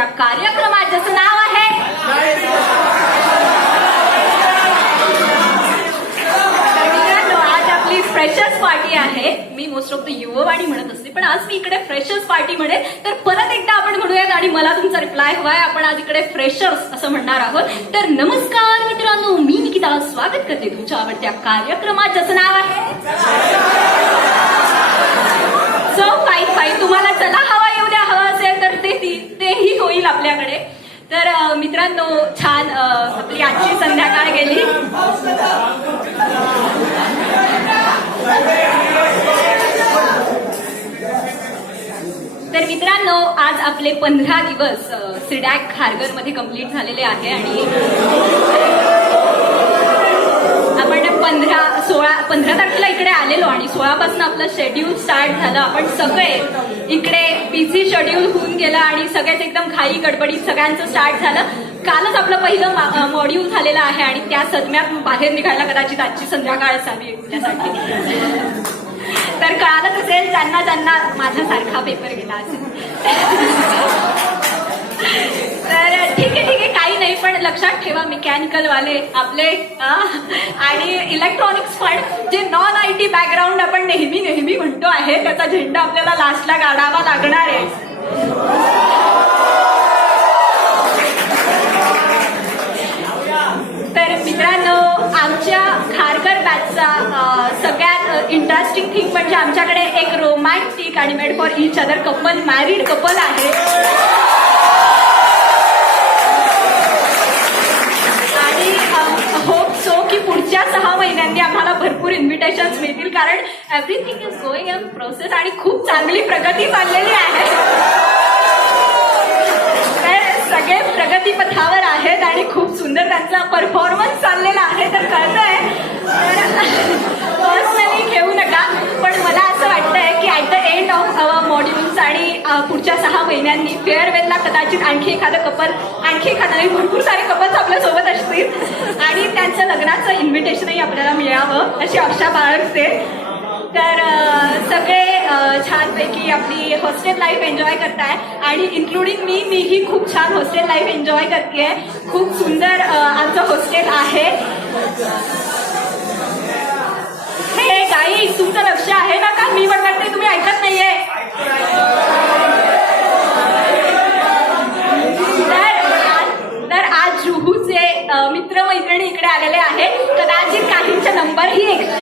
आवडत्या कार्यक्रमात ज्याचं नाव आहे आज आपली फ्रेशर्स पार्टी आहे. मी मोस्ट ऑफ द युववाणी म्हणत असते, पण आज मी इकडे फ्रेशर्स पार्टी म्हणेन. तर परत एकदा आपण म्हणूयात आणि मला तुमचा रिप्लाय हवाय. आपण आज इकडे फ्रेशर्स असं म्हणणार आहोत. तर नमस्कार मित्रांनो, मी निकिता स्वागत करते तुमच्या आवडत्या कार्यक्रमात ज्याचं नाव आहे सो फाईन. तुम्हाला चला हवा येऊ द्या, हवा असेल तर तेही होईल आपल्याकडे. तर मित्रांनो, छान आपली आजची संध्याकाळ गेली. तर मित्रांनो, आज आपले 15 दिवस सिडॅक खारघर मध्ये कंप्लीट झालेले आहे आणि आपण 15 तारखेला इकडे आलेलो आणि 16 पासून आपलं शेड्यूल स्टार्ट झालं. आपण सगळे इकडे बिझी शेड्यूल होऊन गेलं आणि सगळेच एकदम घाई गडबडीत सगळ्यांचं स्टार्ट झालं. कालच आपलं पहिलं मॉड्यूल झालेलं आहे आणि त्या सदम्यात बाहेर निघायला कदाचित आजची संध्याकाळ असावी आपल्यासाठी. तर कळालंच असेल ज्यांना ज्यांना माझ्यासारखा पेपर गेला असेल. तर ठीक आहे, काही नाही, पण लक्षात ठेवा मेकॅनिकल वाले आपले आणि इलेक्ट्रॉनिक्स पण जे नॉन IT बॅकग्राऊंड आपण नेहमी म्हणतो आहे, त्याचा झेंडा आपल्याला लास्टला गाडावा लागणार आहे. तर मित्रांनो, आमच्या खारघर बॅचचा सगळ्यात इंटरेस्टिंग थिंग म्हणजे आमच्याकडे एक रोमॅन्टिक आणि made for each other couple, married couple आहे. आणि होप सो की पुढच्या 6 महिन्यांनी आम्हाला भरपूर इन्व्हिटेशन्स मिळतील, कारण everything is going in process आणि खूप चांगली प्रगती चाललेली आहे. सगळे प्रगतीपथावर आहेत आणि खूप सुंदर त्यांचा परफॉर्मन्स चाललेला आहे. तर कळतंय, पर्सनली घेऊ नका, पण मला असं वाटतंय की at the end of our modules आणि पुढच्या 6 महिन्यांनी फेअरवेलला कदाचित आणखी एखादा भरपूर सारे कपल्स आपल्यासोबत असतील आणि त्यांचं लग्नाचं इन्व्हिटेशनही आपल्याला मिळावं अशी आशा बाळगते. तर सगळे छानपैकी आपली हॉस्टेल लाईफ एन्जॉय करताय आणि इन्क्लुडिंग मीही खूप छान हॉस्टेल लाईफ एन्जॉय करतेय. खूप सुंदर आमचं हॉस्टेल आहे. हे गाईज, तुमचं लक्ष आहे ना का? मी म्हणते तुम्ही ऐकत नाहीये. तर आज जुहूचे मित्रमैत्रिणी इकडे आलेले आहेत. कदाचित काहींचे नंबरही